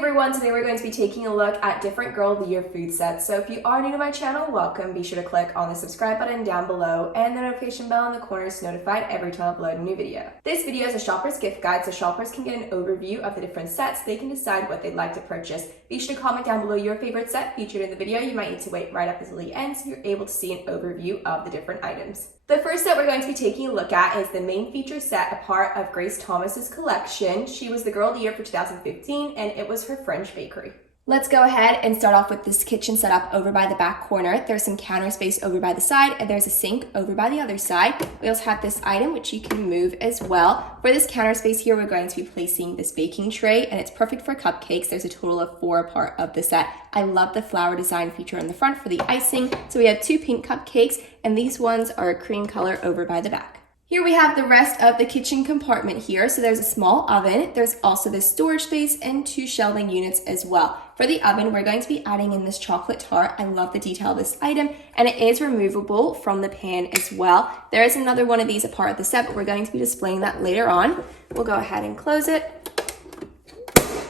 everyone, today we're going to be taking a look at different Girl of the Year food sets. So if you are new to my channel, welcome. Be sure to click on the subscribe button down below and the notification bell in the corner is notified every time I upload a new video. This video is a shopper's gift guide, so shoppers can get an overview of the different sets. They can decide what they'd like to purchase. Be sure to comment down below your favorite set featured in the video. You might need to wait right up until the end so you're able to see an overview of the different items. The first set we're going to be taking a look at is the main feature set, a part of Grace Thomas's collection. She was the Girl of the Year for 2015 and it was her French bakery. Let's go ahead and start off with this kitchen setup over by the back corner. There's some counter space over by the side and there's a sink over by the other side. We also have this item which you can move as well. For this counter space here, we're going to be placing this baking tray and it's perfect for cupcakes. There's a total of 4 part of the set. I love the flower design feature on the front for the icing. So we have 2 pink cupcakes and these ones are a cream color over by the back. Here we have the rest of the kitchen compartment here. So there's a small oven. There's also this storage space and 2 shelving units as well. For the oven, we're going to be adding in this chocolate tart. I love the detail of this item and it is removable from the pan as well. There is another one of these a part of the set, but we're going to be displaying that later on. We'll go ahead and close it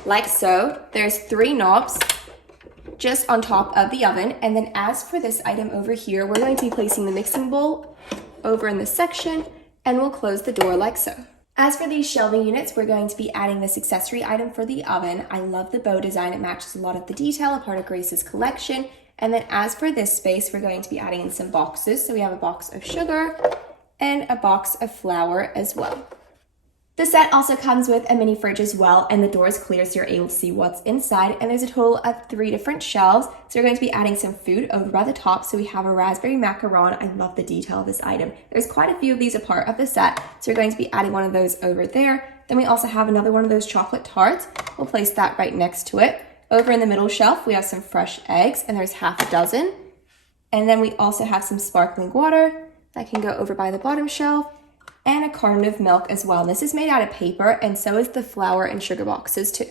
like so. There's 3 knobs just on top of the oven. And then as for this item over here, we're going to be placing the mixing bowl over in this section and we'll close the door like so. As for these shelving units, we're going to be adding this accessory item for the oven. I love the bow design. It matches a lot of the detail, a part of Grace's collection. And then as for this space, we're going to be adding in some boxes. So we have a box of sugar and a box of flour as well. The set also comes with a mini fridge as well, and the door is clear so you're able to see what's inside. And there's a total of 3 different shelves. So we're going to be adding some food over by the top. So we have a raspberry macaron. I love the detail of this item. There's quite a few of these a part of the set. So we're going to be adding one of those over there. Then we also have another one of those chocolate tarts. We'll place that right next to it. Over in the middle shelf, we have some fresh eggs, and there's half a dozen. And then we also have some sparkling water that can go over by the bottom shelf, and a carton of milk as well. This is made out of paper and so is the flour and sugar boxes too.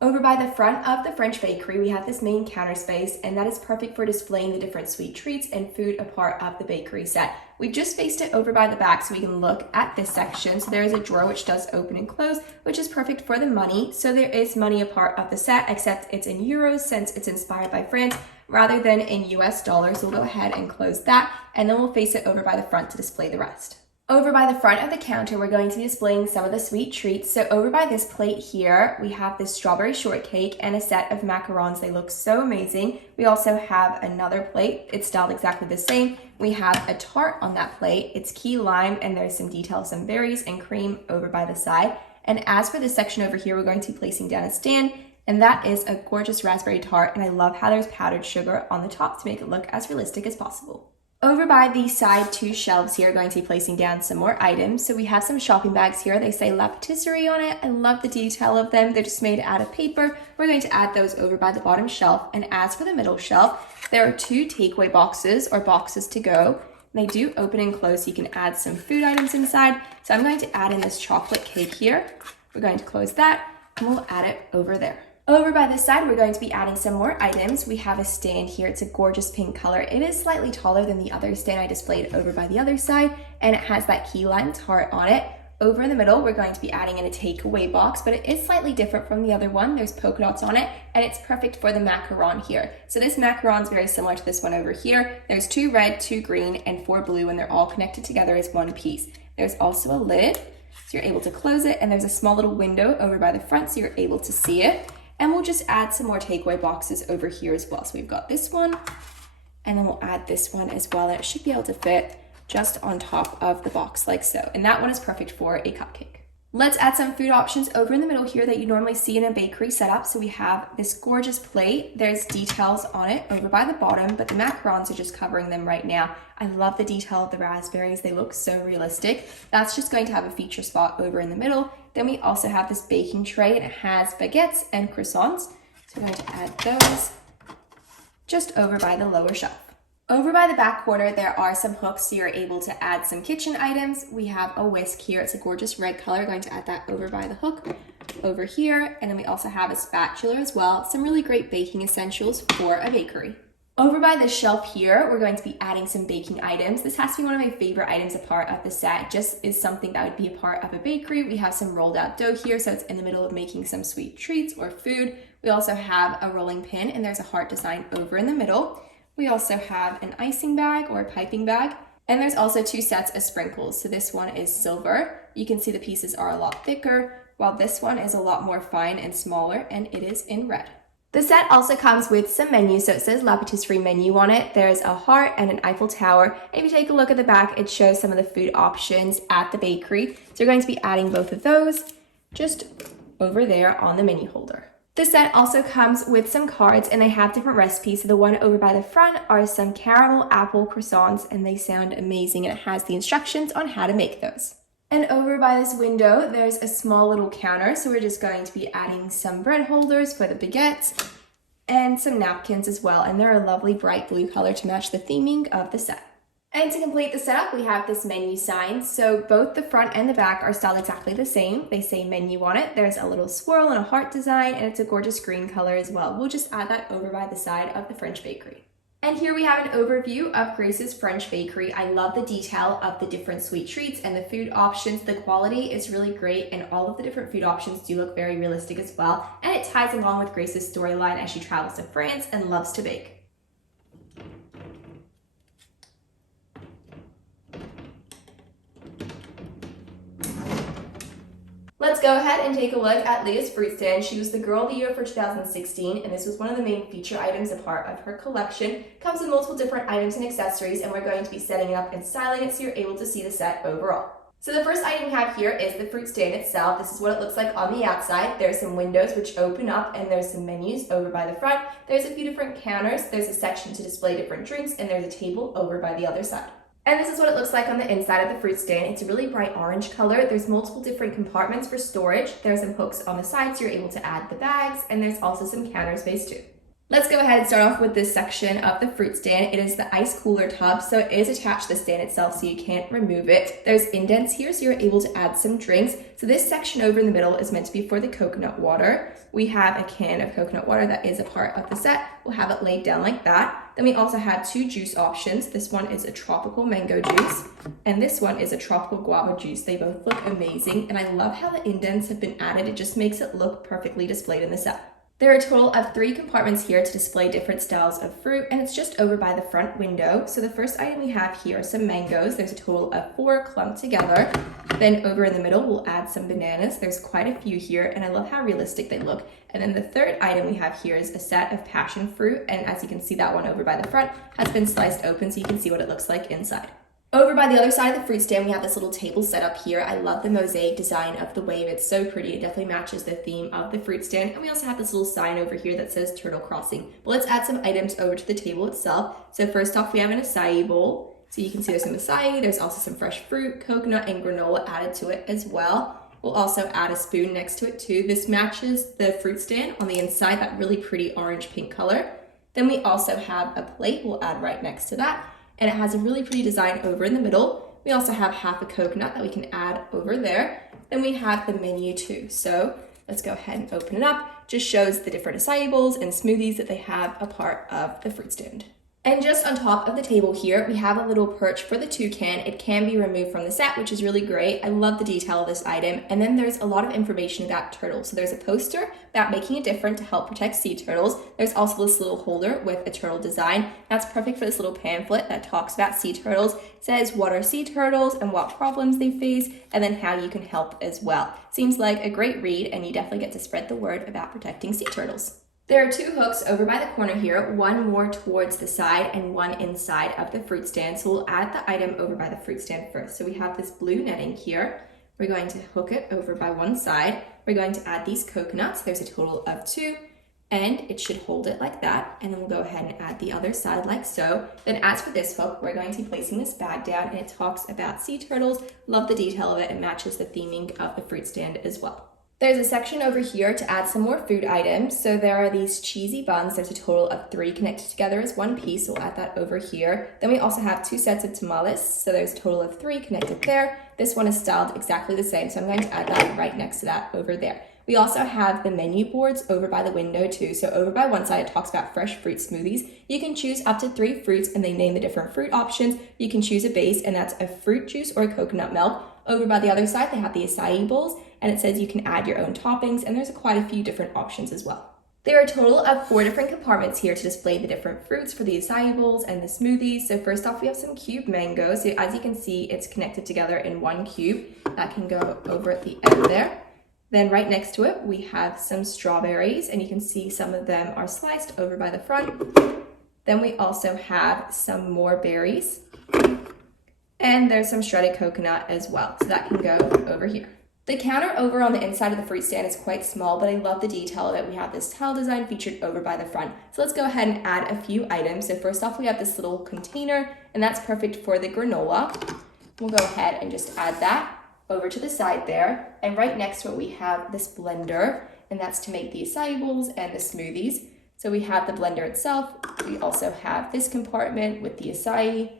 Over by the front of the French bakery, we have this main counter space and that is perfect for displaying the different sweet treats and food a part of the bakery set. We've just spaced it over by the back so we can look at this section. So there is a drawer which does open and close, which is perfect for the money. So there is money a part of the set, except it's in euros since it's inspired by France rather than in US dollars. We'll go ahead and close that and then we'll face it over by the front to display the rest. Over by the front of the counter, we're going to be displaying some of the sweet treats. So over by this plate here, we have this strawberry shortcake and a set of macarons. They look so amazing. We also have another plate. It's styled exactly the same. We have a tart on that plate. It's key lime and there's some detail, some berries and cream over by the side. And as for this section over here, we're going to be placing down a stand and that is a gorgeous raspberry tart. And I love how there's powdered sugar on the top to make it look as realistic as possible. Over by the side 2 shelves here, going to be placing down some more items. So we have some shopping bags here. They say La Patisserie on it. I love the detail of them. They're just made out of paper. We're going to add those over by the bottom shelf. And as for the middle shelf, there are 2 takeaway boxes or boxes to go. They do open and close so you can add some food items inside. So I'm going to add in this chocolate cake here. We're going to close that and we'll add it over there. Over by this side, we're going to be adding some more items. We have a stand here. It's a gorgeous pink color. It is slightly taller than the other stand I displayed over by the other side, and it has that key lime tart on it. Over in the middle, we're going to be adding in a takeaway box, but it is slightly different from the other one. There's polka dots on it, and it's perfect for the macaron here. So this macaron is very similar to this one over here. There's 2 red, 2 green, and 4 blue, and they're all connected together as one piece. There's also a lid, so you're able to close it, and there's a small little window over by the front, so you're able to see it. And we'll just add some more takeaway boxes over here as well. So we've got this one, and then we'll add this one as well. And it should be able to fit just on top of the box like so. And that one is perfect for a cupcake. Let's add some food options over in the middle here that you normally see in a bakery setup. So we have this gorgeous plate. There's details on it over by the bottom, but the macarons are just covering them right now. I love the detail of the raspberries. They look so realistic. That's just going to have a feature spot over in the middle. Then we also have this baking tray and it has baguettes and croissants. So we're going to add those just over by the lower shelf. Over by the back corner, there are some hooks so you're able to add some kitchen items. We have a whisk here. It's a gorgeous red color. Going to add that over by the hook over here. And then we also have a spatula as well. Some really great baking essentials for a bakery. Over by the shelf here, we're going to be adding some baking items. This has to be one of my favorite items a part of the set. It just is something that would be a part of a bakery. We have some rolled out dough here, so it's in the middle of making some sweet treats or food. We also have a rolling pin, and there's a heart design over in the middle. We also have an icing bag or a piping bag, and there's also 2 sets of sprinkles. So this one is silver. You can see the pieces are a lot thicker, while this one is a lot more fine and smaller, and it is in red. The set also comes with some menus, so it says La Patisserie menu on it. There's a heart and an Eiffel Tower. And if you take a look at the back, it shows some of the food options at the bakery. So you're going to be adding both of those just over there on the menu holder. The set also comes with some cards, and they have different recipes. So the one over by the front are some caramel apple croissants, and they sound amazing, and it has the instructions on how to make those. And over by this window, there's a small little counter, so we're just going to be adding some bread holders for the baguettes and some napkins as well, and they're a lovely bright blue color to match the theming of the set. And to complete the setup, we have this menu sign. So both the front and the back are styled exactly the same. They say menu on it. There's a little swirl and a heart design, and it's a gorgeous green color as well. We'll just add that over by the side of the French bakery. And here we have an overview of Grace's French Bakery. I love the detail of the different sweet treats and the food options. The quality is really great, and all of the different food options do look very realistic as well. And it ties along with Grace's storyline as she travels to France and loves to bake. Let's go ahead and take a look at Leah's fruit stand. She was the Girl of the Year for 2016, and this was one of the main feature items, a part of her collection. Comes with multiple different items and accessories, and we're going to be setting it up and styling it so you're able to see the set overall. So the first item we have here is the fruit stand itself. This is what it looks like on the outside. There's some windows which open up, and there's some menus over by the front. There's a few different counters. There's a section to display different drinks, and there's a table over by the other side. And this is what it looks like on the inside of the fruit stand. It's a really bright orange color. There's multiple different compartments for storage. There's some hooks on the side so you're able to add the bags, and there's also some counter space too. Let's go ahead and start off with this section of the fruit stand. It is the ice cooler tub, so it is attached to the stand itself so you can't remove it. There's indents here so you're able to add some drinks. So this section over in the middle is meant to be for the coconut water. We have a can of coconut water that is a part of the set. We'll have it laid down like that. Then we also have 2 juice options. This one is a tropical mango juice, and this one is a tropical guava juice. They both look amazing, and I love how the indents have been added. It just makes it look perfectly displayed in the set. There are a total of 3 compartments here to display different styles of fruit, and it's just over by the front window. So the first item we have here are some mangoes. There's a total of 4 clumped together. Then over in the middle, we'll add some bananas. There's quite a few here, and I love how realistic they look. And then the third item we have here is a set of passion fruit, and as you can see, that one over by the front has been sliced open so you can see what it looks like inside. Over by the other side of the fruit stand, we have this little table set up here. I love the mosaic design of the wave. It's so pretty. It definitely matches the theme of the fruit stand. And we also have this little sign over here that says Turtle Crossing. But let's add some items over to the table itself. So first off, we have an acai bowl. So you can see there's some acai. There's also some fresh fruit, coconut, and granola added to it as well. We'll also add a spoon next to it too. This matches the fruit stand on the inside, that really pretty orange pink color. Then we also have a plate we'll add right next to that. And it has a really pretty design over in the middle. We also have half a coconut that we can add over there. Then we have the menu too. So let's go ahead and open it up. Just shows the different acai bowls and smoothies that they have a part of the fruit stand. And just on top of the table here, we have a little perch for the toucan. It can be removed from the set, which is really great. I love the detail of this item. And then there's a lot of information about turtles. So there's a poster about making it different to help protect sea turtles. There's also this little holder with a turtle design. That's perfect for this little pamphlet that talks about sea turtles. It says what are sea turtles and what problems they face, and then how you can help as well. Seems like a great read, and you definitely get to spread the word about protecting sea turtles. There are 2 hooks over by the corner here, one more towards the side and one inside of the fruit stand. So we'll add the item over by the fruit stand first. So we have this blue netting here. We're going to hook it over by one side. We're going to add these coconuts. There's a total of 2, and it should hold it like that. And then we'll go ahead and add the other side like so. Then as for this hook, we're going to be placing this bag down, and it talks about sea turtles. Love the detail of it. It matches the theming of the fruit stand as well. There's a section over here to add some more food items. So there are these cheesy buns. There's a total of 3 connected together as one piece. So we'll add that over here. Then we also have 2 sets of tamales. So there's a total of 3 connected there. This one is styled exactly the same. So I'm going to add that right next to that over there. We also have the menu boards over by the window too. So over by one side, it talks about fresh fruit smoothies. You can choose up to 3 fruits, and they name the different fruit options. You can choose a base, and that's a fruit juice or a coconut milk. Over by the other side, they have the acai bowls, and it says you can add your own toppings, and there's quite a few different options as well. There are a total of 4 different compartments here to display the different fruits for the acai bowls and the smoothies. So first off, we have some cubed mangoes. So as you can see, it's connected together in one cube. That can go over at the end there. Then right next to it, we have some strawberries, and you can see some of them are sliced over by the front. Then we also have some more berries. And there's some shredded coconut as well. So that can go over here. The counter over on the inside of the fruit stand is quite small, but I love the detail of it. We have this tile design featured over by the front. So let's go ahead and add a few items. So first off, we have this little container, and that's perfect for the granola. We'll go ahead and just add that over to the side there. And right next to it, we have this blender, and that's to make the acai bowls and the smoothies. So we have the blender itself. We also have this compartment with the acai,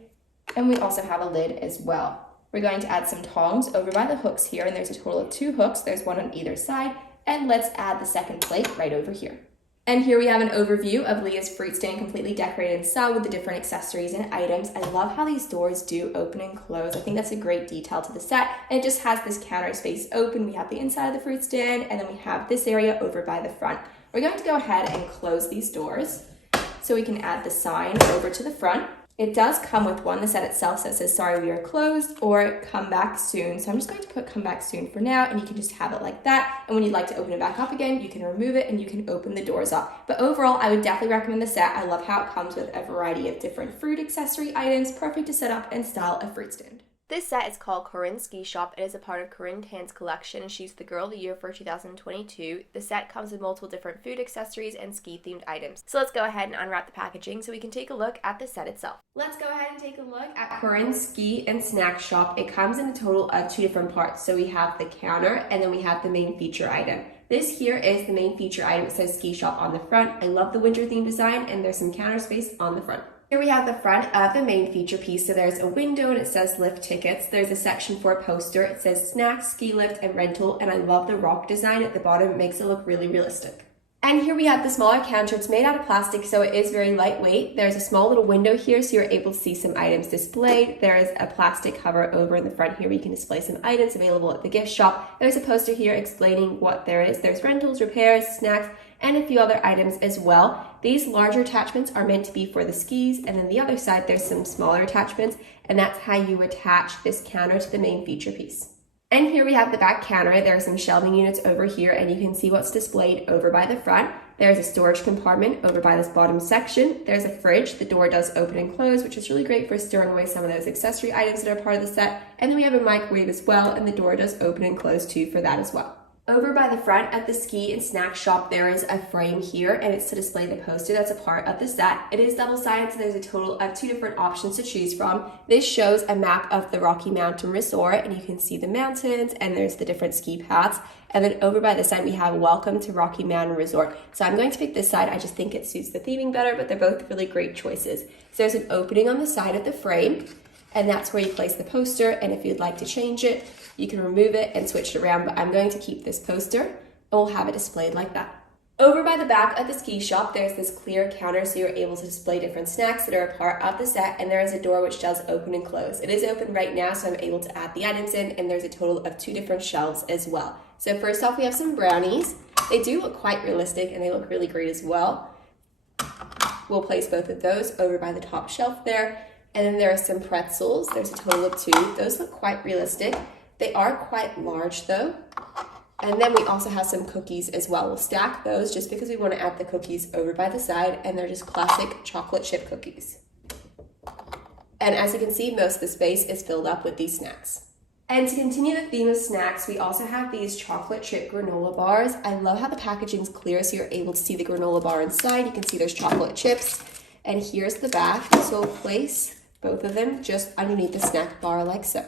and we also have a lid as well. We're going to add some tongs over by the hooks here, and there's a total of 2 hooks. There's one on either side, and let's add the second plate right over here. And here we have an overview of Leah's fruit stand, completely decorated inside with the different accessories and items. I love how these doors do open and close. I think that's a great detail to the set, and it just has this counter space open. We have the inside of the fruit stand, and then we have this area over by the front. We're going to go ahead and close these doors so we can add the sign over to the front. It does come with one, the set itself, that says, sorry, we are closed, or come back soon. So I'm just going to put come back soon for now, and you can just have it like that. And when you'd like to open it back up again, you can remove it and you can open the doors up. But overall, I would definitely recommend the set. I love how it comes with a variety of different fruit accessory items, perfect to set up and style a fruit stand. This set is called Korinsky Shop. It is a part of Corinne Tan's collection, and she's the Girl of the Year for 2022. The set comes with multiple different food accessories and ski-themed items. So let's go ahead and unwrap the packaging so we can take a look at the set itself. Let's go ahead and take a look at Corinne's Ski and Snack Shop. It comes in a total of 2 different parts. So we have the counter, and then we have the main feature item. This here is the main feature item. It says Ski Shop on the front. I love the winter theme design, and there's some counter space on the front. Here we have the front of the main feature piece. So there's a window and it says lift tickets. There's a section for a poster. It says snacks, ski lift, and rental. And I love the rock design at the bottom. It makes it look really realistic. And here we have the smaller counter. It's made out of plastic, so it is very lightweight. There's a small little window here, so you're able to see some items displayed. There is a plastic cover over in the front here where you can display some items available at the gift shop. There's a poster here explaining what there is. There's rentals, repairs, snacks, and a few other items as well. These larger attachments are meant to be for the skis, and then the other side there's some smaller attachments, and that's how you attach this counter to the main feature piece. And here we have the back counter. There are some shelving units over here, and you can see what's displayed over by the front. There's a storage compartment over by this bottom section. There's a fridge. The door does open and close, which is really great for storing away some of those accessory items that are part of the set. And then we have a microwave as well, and the door does open and close too for that as well. Over by the front at the ski and snack shop, there is a frame here, and it's to display the poster that's a part of the set. It is double-sided, so there's a total of 2 different options to choose from. This shows a map of the Rocky Mountain Resort, and you can see the mountains, and there's the different ski paths. And then over by the side, we have Welcome to Rocky Mountain Resort. So I'm going to pick this side. I just think it suits the theming better, but they're both really great choices. So there's an opening on the side of the frame, and that's where you place the poster. And if you'd like to change it, you can remove it and switch it around, but I'm going to keep this poster, and we'll have it displayed like that. Over by the back of the ski shop, there's this clear counter, so you're able to display different snacks that are a part of the set, and there is a door which does open and close. It is open right now, so I'm able to add the items in, and there's a total of 2 different shelves as well. So first off, we have some brownies. They do look quite realistic, and they look really great as well. We'll place both of those over by the top shelf there. And then there are some pretzels. There's a total of 2. Those look quite realistic. They are quite large though. And then we also have some cookies as well. We'll stack those just because we want to add the cookies over by the side, and they're just classic chocolate chip cookies. And as you can see, most of the space is filled up with these snacks. And to continue the theme of snacks, we also have these chocolate chip granola bars. I love how the packaging's clear, so you're able to see the granola bar inside. You can see there's chocolate chips. And here's the back, so we'll place both of them just underneath the snack bar like so.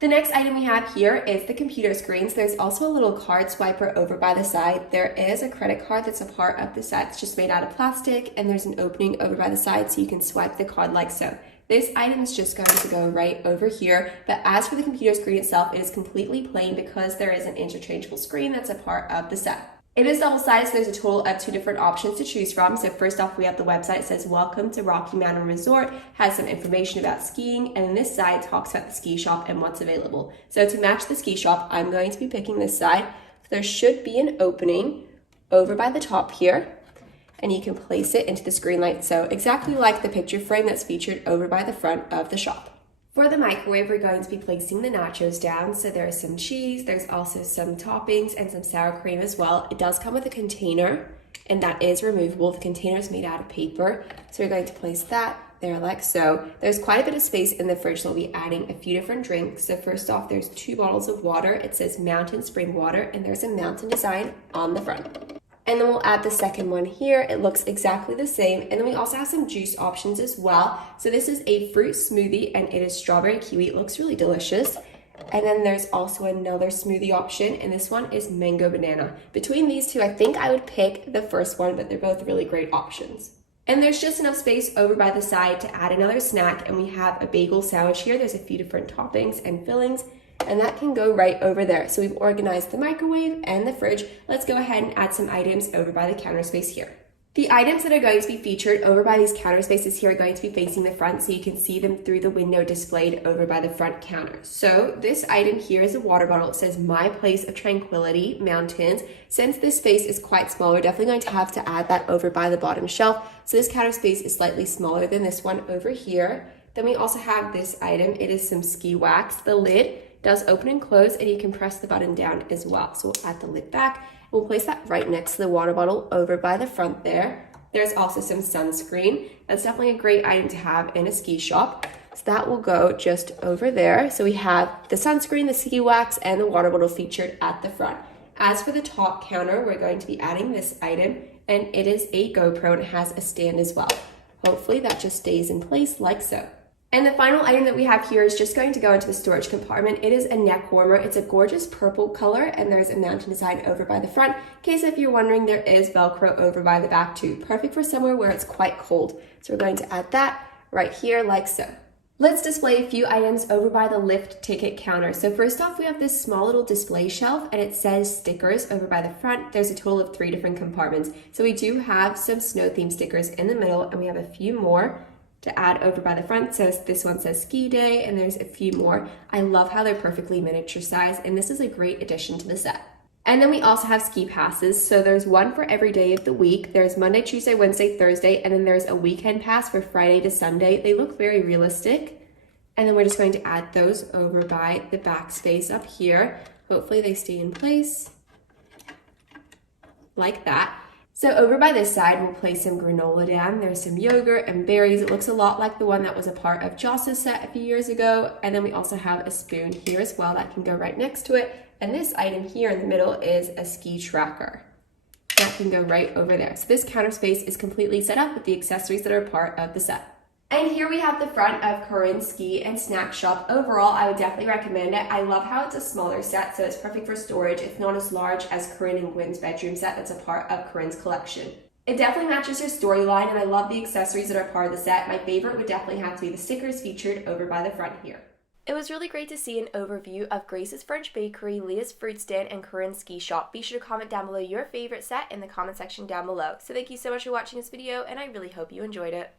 The next item we have here is the computer screens. There's also a little card swiper over by the side. There is a credit card that's a part of the set. It's just made out of plastic, and there's an opening over by the side so you can swipe the card like so. This item is just going to go right over here, but as for the computer screen itself, it is completely plain because there is an interchangeable screen that's a part of the set. It is double-sided, so there's a total of 2 different options to choose from. So first off, we have the website. It says, Welcome to Rocky Mountain Resort, has some information about skiing, and this side talks about the ski shop and what's available. So to match the ski shop, I'm going to be picking this side. There should be an opening over by the top here. and you can place it into the screen light, so exactly like the picture frame that's featured over by the front of the shop. For the microwave, we're going to be placing the nachos down. So there's some cheese, there's also some toppings and some sour cream as well. It does come with a container, and that is removable. The container is made out of paper. So we're going to place that there like so. There's quite a bit of space in the fridge, so we'll be adding a few different drinks. So first off, there's 2 bottles of water. It says Mountain Spring Water, and there's a mountain design on the front. And then we'll add the second one here. It looks exactly the same. And then we also have some juice options as well. So this is a fruit smoothie, and it is strawberry kiwi. It looks really delicious. And then there's also another smoothie option, and this one is mango banana. Between these two, I think I would pick the first one, but they're both really great options. And there's just enough space over by the side to add another snack, and we have a bagel sandwich here. There's a few different toppings and fillings, and that can go right over there. So we've organized the microwave and the fridge. Let's go ahead and add some items over by the counter space here. The items that are going to be featured over by these counter spaces here are going to be facing the front, so you can see them through the window displayed over by the front counter. So this item here is a water bottle. It says My Place of Tranquility Mountains. Since this space is quite small, we're definitely going to have to add that over by the bottom shelf. So this counter space is slightly smaller than this one over here. Then we also have this item. It is some ski wax. The lid does open and close, and you can press the button down as well. So we'll add the lid back. We'll place that right next to the water bottle over by the front there. There's also some sunscreen. That's definitely a great item to have in a ski shop. So that will go just over there. So we have the sunscreen, the ski wax, and the water bottle featured at the front. As for the top counter, we're going to be adding this item, and it is a GoPro, and it has a stand as well. Hopefully that just stays in place like so. And the final item that we have here is just going to go into the storage compartment. It is a neck warmer. It's a gorgeous purple color, and there's a mountain design over by the front. In case if you're wondering, there is Velcro over by the back too. Perfect for somewhere where it's quite cold. So we're going to add that right here like so. Let's display a few items over by the lift ticket counter. So first off, we have this small little display shelf, and it says stickers over by the front. There's a total of 3 different compartments. So we do have some snow theme stickers in the middle, and we have a few more to add over by the front. So this one says ski day, and there's a few more. I love how they're perfectly miniature size, and this is a great addition to the set. And then we also have ski passes. So there's one for every day of the week. There's Monday, Tuesday, Wednesday, Thursday, and then there's a weekend pass for Friday to Sunday. They look very realistic. And then we're just going to add those over by the back space up here. Hopefully they stay in place like that. So over by this side, we'll place some granola down. There's some yogurt and berries. It looks a lot like the one that was a part of Joss's set a few years ago. And then we also have a spoon here as well that can go right next to it. And this item here in the middle is a ski tracker. That can go right over there. So this counter space is completely set up with the accessories that are part of the set. And here we have the front of Korinsky and Snack Shop. Overall, I would definitely recommend it. I love how it's a smaller set, so it's perfect for storage. It's not as large as Corinne and Gwen's bedroom set that's a part of Corinne's collection. It definitely matches her storyline, and I love the accessories that are part of the set. My favorite would definitely have to be the stickers featured over by the front here. It was really great to see an overview of Grace's French Bakery, Leah's Fruit Stand, and Korinsky Shop. Be sure to comment down below your favorite set in the comment section down below. So thank you so much for watching this video, and I really hope you enjoyed it.